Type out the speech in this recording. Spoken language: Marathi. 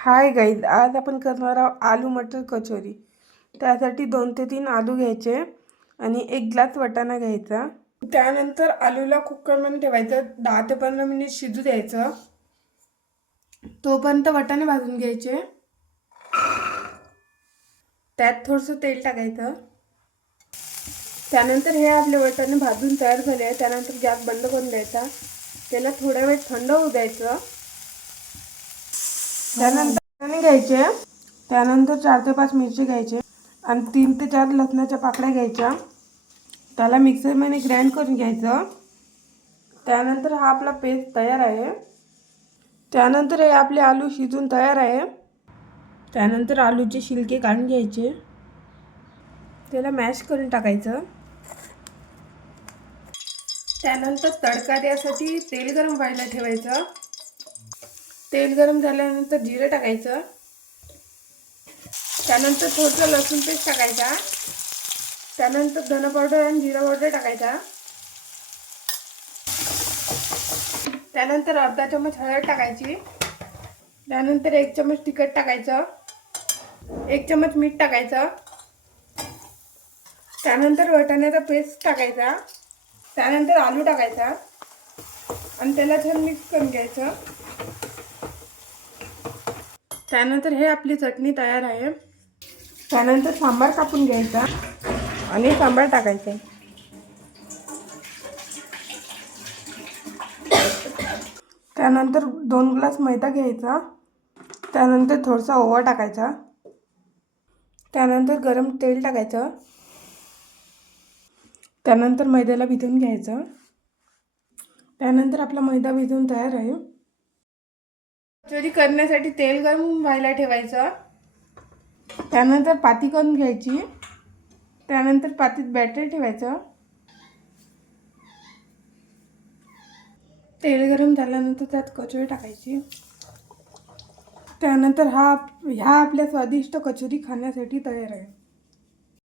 हाय गाईज, आज आपण करणार आहोत आलू मटर कचोरी। त्यासाठी 2 ते 3 आलू घ्यायचे आणि 1 ग्लास वाटाणा घ्यायचा। त्यानंतर आलूला कुकरमध्ये ठेवायचं, 10 ते 15 मिनिट शिजू द्यायचं। तोपर्यंत वाटाणे भाजून घ्यायचे। त्यात थोडंसं तेल टाकायचं। त्यानंतर हे आपले वाटाणे भाजून तयार झाले आहे। त्यानंतर गॅस बंद करून द्यायचा। त्याला थोडा वेळ थंड होऊ द्यायचं। त्यानंतर वाटाणे घ्यायचे, त्यानंतर 4 ते 5 मिरची घ्यायचे आणि 3 ते 4 लसणाच्या पाकळ्या घ्यायच्या। त्याला मिक्सरमध्ये ग्राइंड करून घ्यायचं। त्यानंतर हा आपला पेस्ट तयार आहे। त्यानंतर हे आपले आलू शिजून तयार आहे। त्यानंतर आलूचे छिलके काढून घ्यायचे, त्याला मॅश करून टाकायचं। त्यानंतर तडका द्यासाठी तेल गरम व्हायला ठेवायचं। तेल गरम झाल्यानंतर जिरे टाकायचं। त्यानंतर थोडंसं लसूण पेस्ट टाकायचा। त्यानंतर धना पावडर आणि जिरा पावडर टाकायचा। त्यानंतर अर्धा चमच हळद टाकायची। त्यानंतर 1 चमच तिखट टाकायचं, 1 चमच मीठ टाकायचं। त्यानंतर वाटाण्याचा पेस्ट टाकायचा। त्यानंतर आलू टाकायचा आणि त्याला छान मिक्स करून घ्यायचं। त्यानंतर हे आपली चटणी तयार आहे। त्यानंतर सांबार कापून घ्यायचा आणि सांबार टाकायचा। त्यानंतर 2 ग्लास मैदा घ्यायचा। त्यानंतर थोडासा ओवा टाकायचा। त्यानंतर गरम तेल टाकायचं। त्यानंतर मैद्याला भिजवून घ्यायचं। त्यानंतर आपला मैदा भिजवून तयार आहे। कचोरी करण्यासाठी तेल गरम व्हायला ठेवायचं। त्यानंतर पाती करून घ्यायची। त्यानंतर पातीत बॅटर ठेवायचं। तेल गरम झाल्यानंतर त्यात कचोरी टाकायची। त्यानंतर ह्या आपल्या स्वादिष्ट कचोरी खाण्यासाठी तयार आहे।